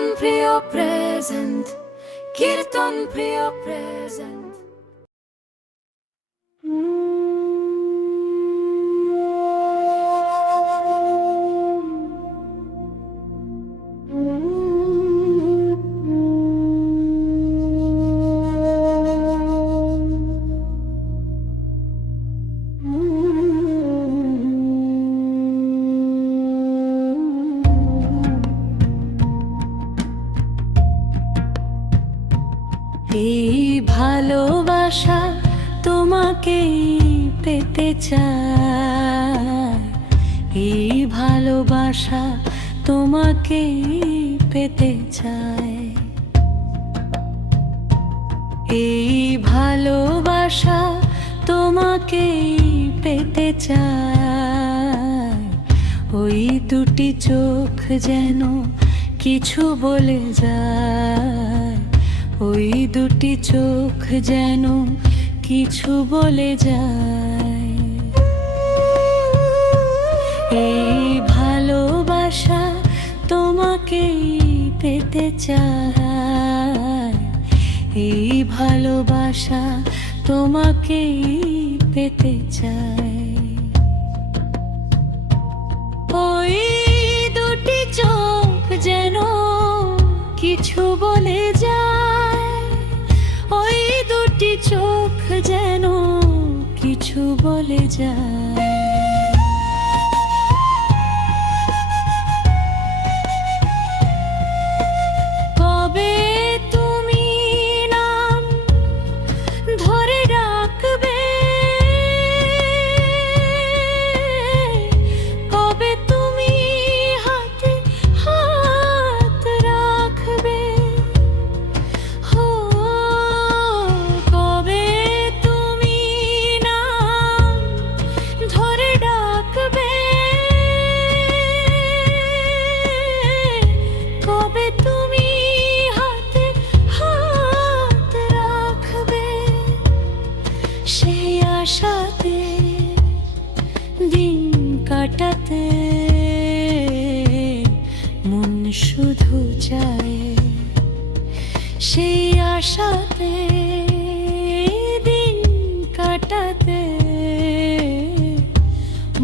কীর্তন প্রিয় প্রেজেন্ট, কীর্তন প্রিয় প্রেজেন্ট। এই ভালোবাসা তোমাকেই পেতে চায়, এই ভালোবাসা তোমাকেই পেতে চায়, এই ভালোবাসা তোমাকেই পেতে চায়। ওই দুটি চোখ যেন কিছু বলে যায়, ওই দুটি চোখ যেন কিছু বলে যায়। এই ভালোবাসা তোমাকেই পেতে চায়, এই ভালোবাসা তোমাকেই পেতে চায়। ওই দুটি চোখ যেন কিছু বলে যায়, ওই দুটি চোখ যেন কিছু বলে যায়। কবে তুমি নাম ধরে ডাকবে, কবে তুমি হাতে হাত রাখবে, কবে তুমি নাম ধরে ডাকবে, কবে তুমি হাতে হাত রাখবে। সেই আশাতে দিন কাটাতে মন শুধু চায়, সেই আশাতে দিন কাটাতে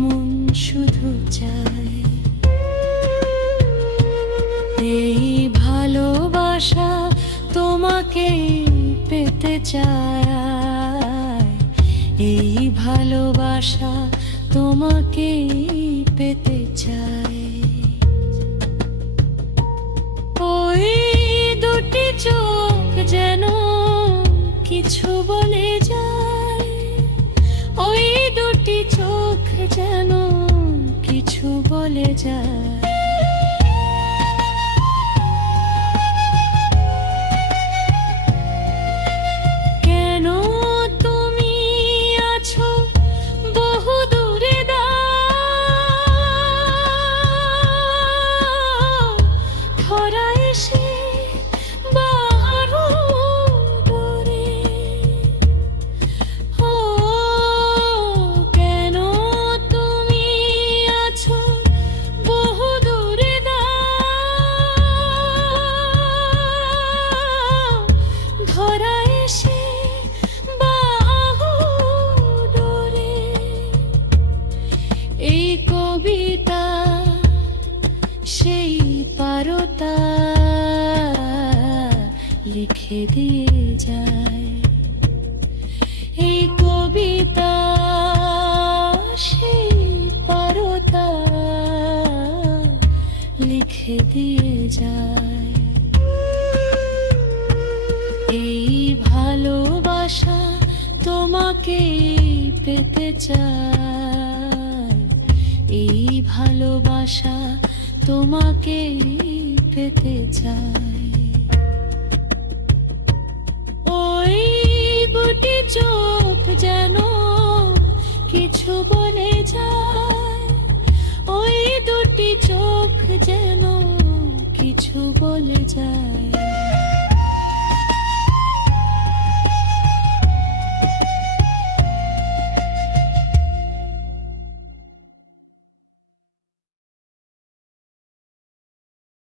মন শুধু চায়। এই ভালোবাসা তোমাকেই পেতে চায়, এই ভালোবাসা তোমাকেই পেতে চায়। ওই দুটি চোখ যেন কিছু বলে যায়, ওই দুটি চোখ যেন কিছু বলে যায়। কেন তুমি আছো বহু দূরে দাও, খরা এসে বারো দূরে। ও কেন তুমি আছো বহু দূরে দাও, ধরা এসে বাহু ডোরে। এই কবিতা সেই পারতা লিখে দিয়ে যায়, এই কবিতা সেই পারতা লিখে দিয়ে যায়। এই ভালোবাসা তোমাকেই পেতে চায়, এই ভালোবাসা তোমাকেই পেতে চায়। ওই দুটি চোখ যেন কিছু বলে যায়, ওই দুটি চোখ যেন কিছু বলে যায়।